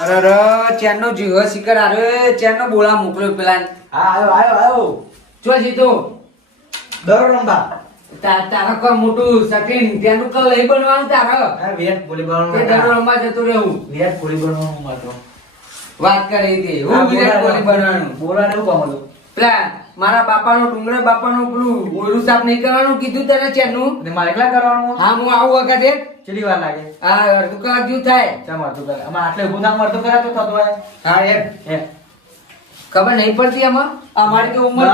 અરે ચેનનો જીવો શિકર આરે ચેનનો બોલા મોકલ્યો પેલા. હા આવ્યો ચો જીતો દરો રંબા તારા કો મોટું સકીન તેનું ક લઈ બનવાનું તારા. હા વિરાટ કોહલી બનવાનું તે દરો રમવા જતો રહેવું. વિરાટ કોહલી બનવાનું માતો વાત કરી હતી હું વિરાટ કોહલી બનવાનું. બોલા એવું કામ હતું પેલા મારા બાપાનો ડુંગરા બાપાનો પેલું ઓયરું સાફ નહીં કરવાનું કીધું તને ચેનનું. ને મારે એકલા કરવાનું હા હું આવું વખતે કેટલી વાર લાગે હા અડધું કલાક જેવું થાય. ચા મારતું કરે અમાર આટલે ઊભું ના મારતું કરે તો થતું હોય હા એમ હે ખબર નહીં પડતી આમાં અમારી કે ઉંમર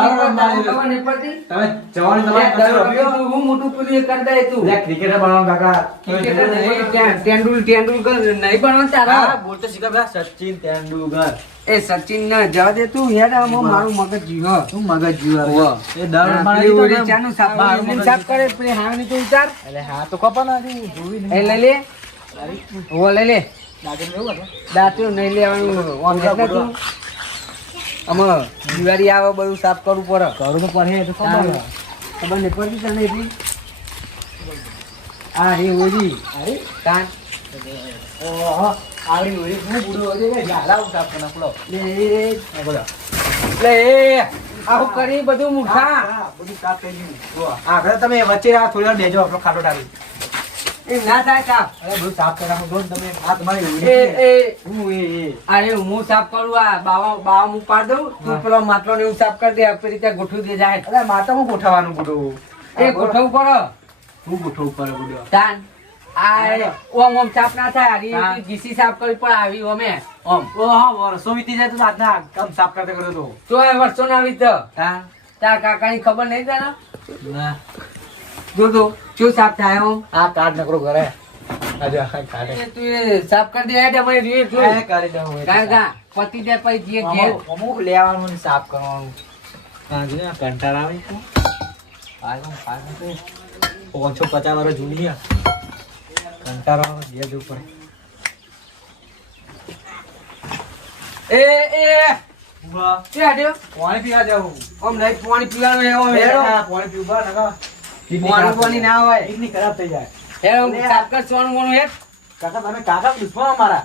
ખબર નહીં પડતી. તમે જવાની તમારે હું મોટું પેલું એ કરતા એ તું ક્રિકેટર બનવાનું કાકા ક્રિકેટર નહીં, તેંડુલકર નહીં બનવાનું તારા. હા બોલતો શીખા પેલા સચિન તેંડુલકર એ સચિન ને જવા દે તું હેડ આમાં મારું મગજ જીવો. શું મગજ જીવા હોવે. એ દર પેલી ઓલી ચાનું સાફ કરે પેલી હાવની તો ઉતાર અરે હા તો કપા ના જોવી એ લઈ લે ઓ લઈ લે લાગે એવું હતું દાંતું નહીં લેવાનું આમ એટલે તું આમાં દિવાળી આવે બધું સાફ કરવું પડે. કરું તો પડે તો ખબર ખબર નહીં પડતી તને એટલી હા રે ઓલી અરે કાન ઓહો આવડી ઓરી હું બુડો હોય કે ગાલા ઉઠા પણ આપણો લે બોલો લે આવું કરી બધું મૂઠા બધું સાફ થઈ ગયું જો આગળ તમે વચ્ચે આ થોડી વાર બેજો આપણો ખાટો ટાળી એ ના થાય કાપ. અરે બધું સાફ કરી નાખો દોન તમે આ તમારી એ હું એ અરે હું સાફ કરું આ બાવા હું પાડ દઉં તું પેલો માટલો ને એવું સાફ કરી દે આપણી રીતે ગોઠવી દે જાય. અરે માતા હું ગોઠવવાનું બુડો એ ગોઠવવું પડે હું ગોઠવવું પડે બુડો તાન આ ઓમ ઓમ સાફ ના થાય આરી ગીસી સાફ કરી પણ આવી ઓમે ઓમ ઓહો વર્ષો વીતી જાય તો આજના કામ સાફ કરતા કર્યો તો તો એ વર્ષો ના આવી તો હા તાર કાકાની ખબર નહીં તને ના જો તો શું સાફ થાય ઓમ આ કાર્ડ નકરો કરે આજે આ કાર્ડ એ તું એ સાફ કરી દે હેડ અમારી રીત જો એ કરી દઉં કાકા પતિ દે પછી જે ઘેર અમુક લેવાનું ને સાફ કરવાનું હા જો આ કંટાળ આવે છે પાછો 550 વર્ષ જૂની આ કંટાળ આવે બે ઉપર એ એ ઉભા કે આડ્યો પાણી પીવા જાવું ઓમ નહીં પાણી પીવાનું એવો હેડો પાણી પીવા નકા પાણી ના હોય કિડની ખરાબ થઈ જાય હેડો સાફ કર સોનું મોનું હેડ કાકા તમે કાકા દુશ્મન અમારા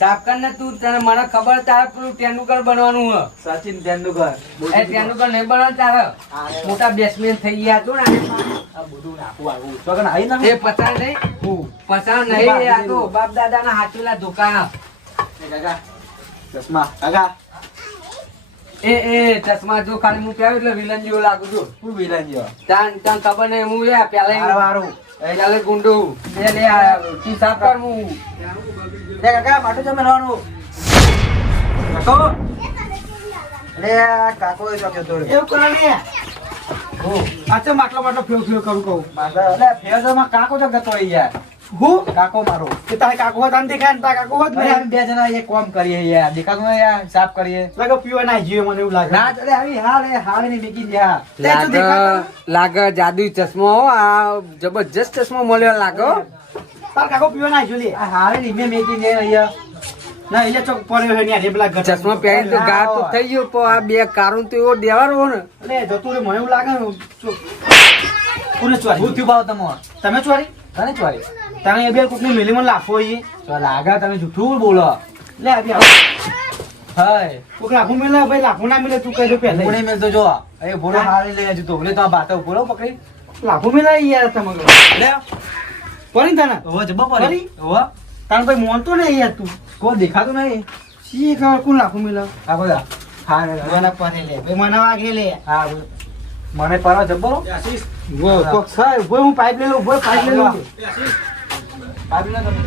સાફ કર ને તું તને મને ખબર તારે પેલું તેંડુલકર બનવાનું હ સચિન તેંડુલકર એ તેંડુલકર નહીં બનવાનું તારે મોટા બેટ્સમેન થઈ ગયા તું ને આ બધું નાખું આવું તો કને આઈ ના એ પચાસ નહીં પચાસ નહીં આ તો બાપ દાદા ના હાચુલા ધોકા કાકા ચશ્મા કાકા એ ચશ્મા જો ખાલી હું પહેર્યું એટલે વિલન જેવો લાગુ છું હું વિલન જો તને ખબર નહીં હું યા પેલા વારું પેલા ગુંડું બે લે આ તું સાફ કર હું લે કાકા માટો જમે લેવાનું કાકો લે કાકો એ ચોક્યો તો એવું કરો ને આ તો માટલો ફેવ કરું કહું માતા લે ફેજો માં કાકો તો ગતો આઈ યાર હું કાકો મારો કે તારે કાકો હોત આમ દેખાય ને તારા કાકો હોત અરે અમે બે જણા એક કામ કરીએ યાર દેખાતું નહીં યાર સાફ કરીએ લાગે પીવા ના જીવે મને એવું લાગે ના અરે આવી હા રે હાવે ની બીકી જા લાગે જાદુ ચશ્મો આ જબરજસ્ત ચશ્મો મળ્યો લાગે તાર કાકો પીવા ના જો લે આ હાવે ની મે મેકી દે અહીંયા ના એટલે ચોક પડ્યો હે ને પેલા ચશ્મા પહેરી તો ગા તો થઈ ગયો પણ આ બે કારણ તો એવો દેવાનો ને અરે જતું રે મને એવું લાગે ને પૂરે ચોરી હું થયું બાવ તમાર તમે ચોરી તને ચોરી તમે એ બે કોકની મેલીમાં લાફો ઈ તો લાગા તમે જૂઠું બોલો લે આ બે હાય કોક લાફો મેલે ભાઈ લાફો ના મેલે તું કહી દો પહેલા કોને મેલ તો જો એ બોલો હારી લઈ જતો બોલે તો આ બાતો બોલો પકડી લાફો મેલા યાર તમે લે પડી તને ઓવો જબા પડી ઓવો તાર ભાઈ મોનતો ને યાર તું કો દેખાતું નહીં સી ખબર કોણ લાફો મેલા આ બધા હા મને પરે લે ભાઈ મને વાગે લે હા મને પરવા જબ્બરો વો કોક સાહેબ ભાઈ હું પાઇપ લઈ લઉં ભાઈ પાઇપ લઈ લઉં પાબી ના તમે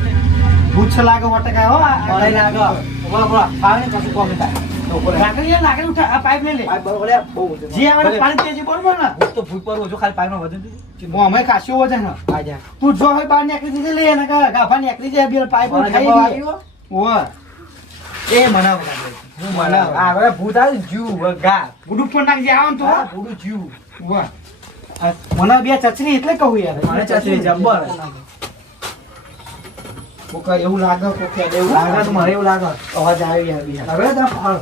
ભૂત લાગે વટકા હો મને લાગો બોલો બોલો પાણી કશું કોમ થાય તો બોલે લાકડી યાર લાકડી ઉઠા આ પાઇપ લઈ લે આ બોલે બહુ જે આવે પાણી તેજી બોલબો ને હું તો ભૂત પર ઓછો ખાલી પાણીમાં વજન મો અમે ખાસ્યો વજન ને આ જા તું જો હોય બહાર નીકળી દીધી લે ને ગાફા નીકળી જાય બે પાઇપ ખાઈ ઓ એ મનાવ હું મનાવ આ હવે ભૂત આવી જીવ ગા ગુડુ પણ નાખજે આમ તો આ ભૂડું જીવ વાહ મને બે ચચરી એટલે કહું યાર મને ચચરી જબ્બર કોકા એવું લાગે કોકા એવું લાગે તો મને એવું લાગે અવાજ આવી યાર બી હવે તો ફાળ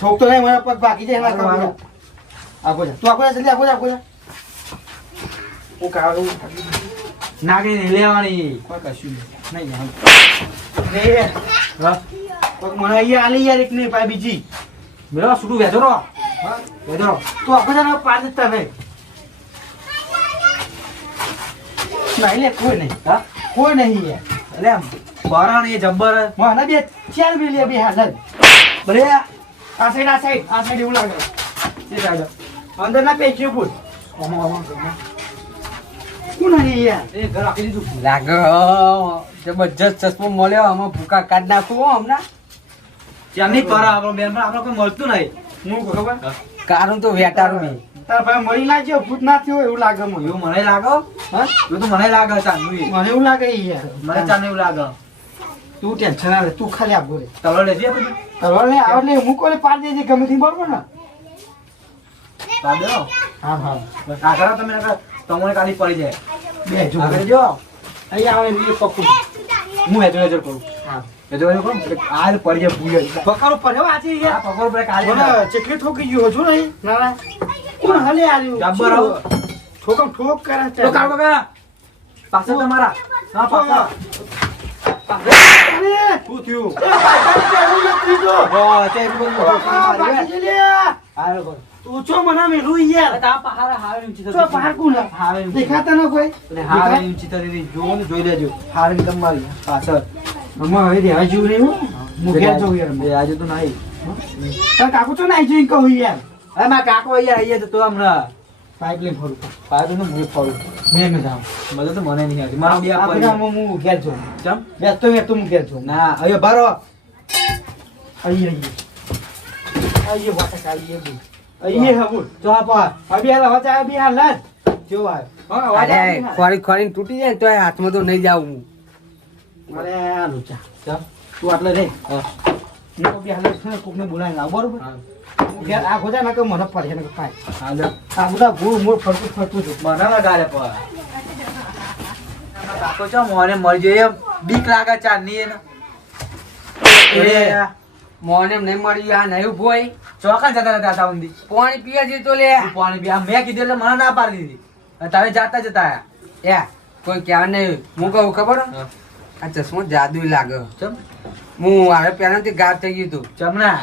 છોક તો નહીં મને પગ બાકી જાય એમાં કામ આગો જા તું આગો જા જલ્દી આગો જા કોકા આવું નાગી લેવાની કોઈ કશું નહીં હા મને અહીંયા આલી યાર એક નહીં પાય બીજી મેળો સુડું વેચો રો વેચો રો તું આખો જાને પાર દેતા નહીં નહીં લે કોઈ નહીં હા કોઈ નહીં યાર એટલે આમ બરાણ એ જબ્બર મને બે ચાર બી લે બે હાલ ભલે આ સાઈડ એવું લાગે તે સાઈડ અંદર ના પેચ્યું પૂછ કોણ નહીં યાર એ ઘર આપી દીધું લાગે જબરજસ્ત ચશ્મો મળ્યો આમાં ભૂકા કાઢ નાખું હો હમણાં ત્યાંની પર આપણો બેન પણ આપણે કોઈ મળતું નહીં હું ખબર કારણ તો વેટારું બી તાર ભાઈ મળી લાગ્યો ભૂત ના થયો એવું લાગે મને એવું મને લાગો હા એવું તો મને લાગે ચાંદનું મને એવું લાગે યાર મને ચાંદ એવું લાગે તું ટેન્શન ના લે તું ખાલી આપો રે તવલો લેજે આપણે હવે એટલે હું કોને પાર દેજે ગમે તે બરોબર ને બાદો હા હા બસ આ કરો તમે નકર તમને કાલી પડી જાય બે જો આગળ જો અહીંયા આવે ને પકડું હું હેજો કરું હા હેજો કરું એટલે આ પડી જાય ભૂલ પકડો પડ્યો આજે આ યાર પકડ પર કાલી મને ચેકલી ઠોકી ગયો છો નહીં ના કોણ હલે આવ્યું જબ્બર આવો. ઠોકમ ઠોક કરે તો કાઢો કાકા પાછળ તમારા હા પાછળ શું થયું ઓ તે બધું હાલો તું છો મને મેલું યાર તા પહાડ હારે ઊંચી છો બહાર કોણ હારે દેખાતા ન કોઈ અને હારે ઊંચી તરી જોવો ને જોઈ લેજો હારે તમારી પાછળ મમ્મા હવે દેવા જેવું નહીં હો હું ઘેર જઉં યાર એ આજે તો નહીં તાર કાકુ તો નાઈ જોઈને કહું યાર અરે મારા કાકો અહીંયા આવીએ તો હમણાં પાઇપ લઈને ફરું પાછળ તો હું ફરું મેં જાઉં મને તો મને નહીં આવતી મારા બે આ પડી બધામાં હું ઘેર જઉં ચમ બેસતો હું ઘેર જઉં ના અહીંયા બારો આઈએ વાટા કાઢીએ બી આઈએ હબુલ જો આ પા અભી હાલ હવે ચાય બી હાલ લાજ જો આ હા અરે ખોરી ખોરીને તૂટી જાય ને તોય હાથમાં તો નહીં જાઉં હું અરે આ લુચા ચમ તું આટલે રે હા હું બી હાલ છે કોકને બોલાવી લાવ બરોબર હું ઘેર આ ગોજા ના કે મને પડે ને પાય હાલો આ બધા ભૂળ મૂળ ફરતું છું મને લગાડે પા કાકો ચો મોને મળી જોઈએ બીક લાગે ચાંદની એને એ મોને એમ નહીં મળી આ નહીં ઉભો હોય ચોકન જતા રહેતા હતા ઊંધી પાણી પીવા જતો લે પાણી પી મેં કીધું એટલે મને ના પાડી દીધી અને તમે જાતા જતા આયા એ કોઈ કહેવા નહીં હું કહું ખબર હે? હા. આ ચશ્મો જાદુ લાગે ચમ હું હવે પહેલાથી ગાત થઈ ગયું હતું ચમના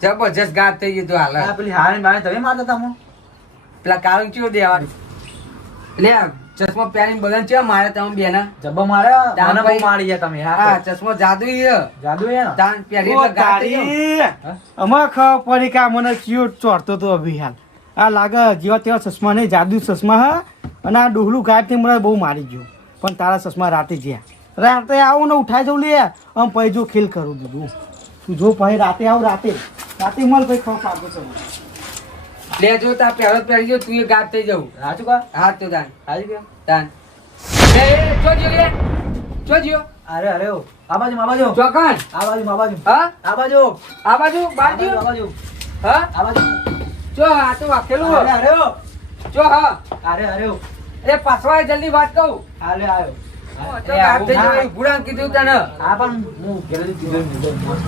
જબરજસ્ત ગાત થઈ ગયું હતું આ હાલ પેલી હારી મારે તમે મારતા હતા હું પેલા કારણ ચેવો દેવાનું લે ચશ્મો પહેરીને બધાને ચેવા મારે તમે બેના જબ્બા મારે દાન મને બહુ ભાઈ. મારી ગયા તમે હા હા ચશ્મો જાદુ છે જાદુ હે ને દાન પહેરી ઓ એટલે ગાત થઈ ગયું. તારી હા? અમાર ખબર પડી કે આ મને કયો ચોરતો તો અભી હાલ આ લાગે જેવા તેવા ચશ્મા નહીં જાદુ ચશ્મા હા અને આ ડોહલું ગાયબ થી મને બહુ મારી ગયો પણ તારા ચશ્મા રાતે જ્યાં રાતે આવું ને ઉઠાઈ જવું લે આમ પછી જો ખેલ કરું દીધું તું જો પછી રાતે આવું રાતે મળ પછી ખબર પાડતો છું લે જો તા પહેરો જ પહેરી ગયો તું એ ગાત થઈ જવું સાચું કા હા તો દાન હાજી કે દાન એ જોજો લે જોજો અરે અરે ઓ આ બાજુ ચોકન આ બાજુ હા આ બાજુ આ બાજુ બાજુ આ બાજુ હા આ બાજુ જો આ તો વાકેલું અરે અરે ઓ જો હા અરે ઓ એ પાછવા જલ્દી વાત કહું હાલે આવ્યો તો ગાત થઈ ગયું ભૂડા કીધું તને આ પણ હું ઘરેથી તીધો મસ્ત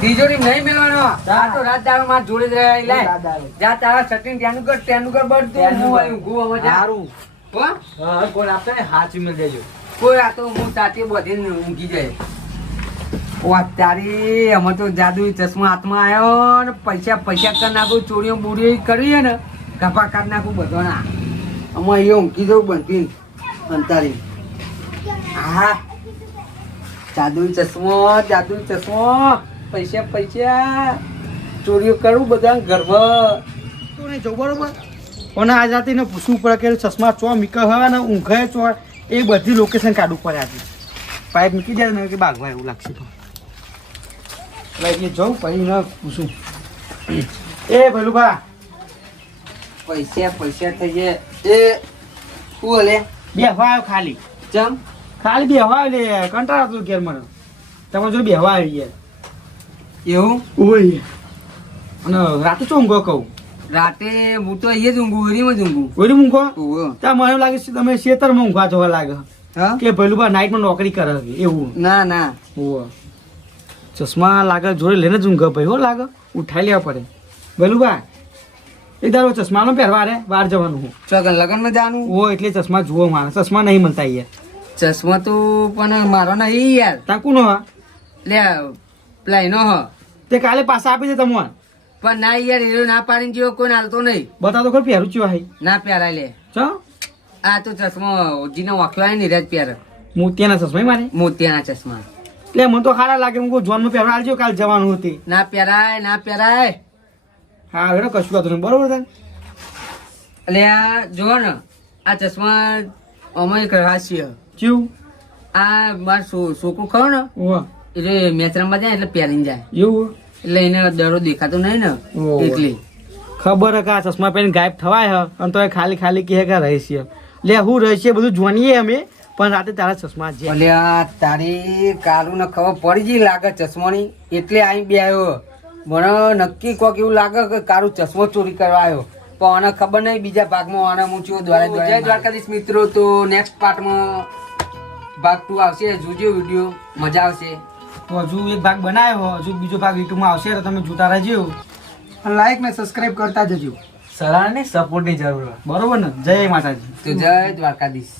તિજોરી નહીં મેળવાનો આ તો રાત દાડો માં જોડે જ રહ્યા લે રાત દાડો. જા તારા સટિંગ ત્યાંનું કર બધું હું આવ્યું ગુવામાં જા સારું હો હા કોઈ આપતા ને હાથ મિલ દેજો કોઈ આ તો હું સાથે બધીને ઊંઘી જાય ઓ તારી અમે તો જાદુ ચશ્મા હાથમાં આવ્યો ને પૈસા કરી નાખું ચોરીઓ બોરીઓ કરવી ને કપા કાઢ નાખું બધો ના અમે એ ઊંઘી જવું બનતી અંતારી હા જાદુ ચશ્મો પૈસા ચોરીઓ કરું બધા ઘરમાં તું નહીં જવું બરોબર અને આજ રાતે એને પૂછવું પડે કે ચશ્મા ચો મીક હવે ને ઊંઘે ચો એ બધી લોકેશન કાઢવું પડે આજે પાઇપ મૂકી જાય ને કે બાગવા એવું લાગશે તો એટલે જવું પછી ન પૂછું એ ભલું બા પૈસા થઈ જાય એ શું લે બેહવા આવ્યો ખાલી ચમ ખાલી બેહવા આવ્યો લે કંટાળો તું ઘેર મને તમે જો બેહવા આવી યાર એવું ઓય અને રાતે શું ઊંઘો કહું રાતે હું તો અહીંયા જ ઊંઘું ઓરીમાં જ ઊંઘું ઓરી ઊંઘો ઓહો. ત્યાં મને એવું લાગે છે તમે ખેતરમાં ઊંઘવા જોવા લાગે હા કે ભલું બા નાઇટમાં નોકરી કરે છે એવું ના ઓહ ચશ્મા લાગે જોડે લઈને જ ઊંઘ ભાઈ હો લાગે ઉઠાઈ લેવા પડે ભલું બા એ તારો ચશ્માનો પહેરવા રે બહાર જવાનું હું ચોકન લગનમાં જવાનું ઓ એટલે ચશ્મા જુઓ મારે ચશ્મા નહીં મળતા યાર ચશ્મા તો પણ મારો નહીં યાર તાકું નો હા લે પેલા એનો હ તે કાલે પાછા આપી દે તમને પણ ના યાર એનો ના પાડીને જેવો કોઈ હાલતો નહીં. બતાવો ખરું પહેરું ચિયો હાઈ ના પહેરાય લે. ચો આ તો ચશ્મો જીનો વાંખ્યો આવે ને રેજ પહેરે મોતિયાના ચશ્મા મારે મોતિયાના ચશ્મા. એટલે મને તો સારા લાગે હું જોનમાં પહેરવા આલજો કાલ જવાનું હતી. ના પહેરાય ના પહેરાય. હા હેડો કશું વાંધો નહીં બરોબર તને એટલે આ જો ને આ ચશ્મા અમે એક હાસ્ય ચિયું આ માર છોકરું ખરો ને ઓહ એટલે મેચ રમવા જાય એટલે પહેરીને જાય એવું એટલે એને દરો દેખાતો નહીં ને ઓહો. એટલે ખબર હે કે આ ચશ્મા પહેરીને ગાયબ થવાય હ અને તો એ ખાલી ખાલી કહે કે રહસ્ય લે હું રહસ્ય બધું જાણીએ અમે પણ રાતે તારા ચશ્મા જ એટલે આ તારી કાલું ને ખબર પડી ગઈ લાગે ચશ્માની એટલે અહીં બે આવ્યો. મને નક્કી કોક એવું લાગે કે કારું ચશ્મો ચોરી કરવા આવ્યો પણ આને ખબર નહીં બીજા ભાગમાં આને હું ચો દ્વારા જય દ્વારકાધીશ મિત્રો. તો નેક્સ્ટ પાર્ટમાં ભાગ 2 આવશે. જોજો વિડીયો મજા આવશે. તો હજુ એક ભાગ બનાવ્યો હજુ બીજો ભાગ યુટ્યુબમાં આવશે તો તમે જોતા રહેજો અને લાઈક ને સબસ્ક્રાઇબ કરતા જજો. સલાહ ને સપોર્ટની જરૂર. બરોબર ને જય માતાજી. તો જય દ્વારકાધીશ.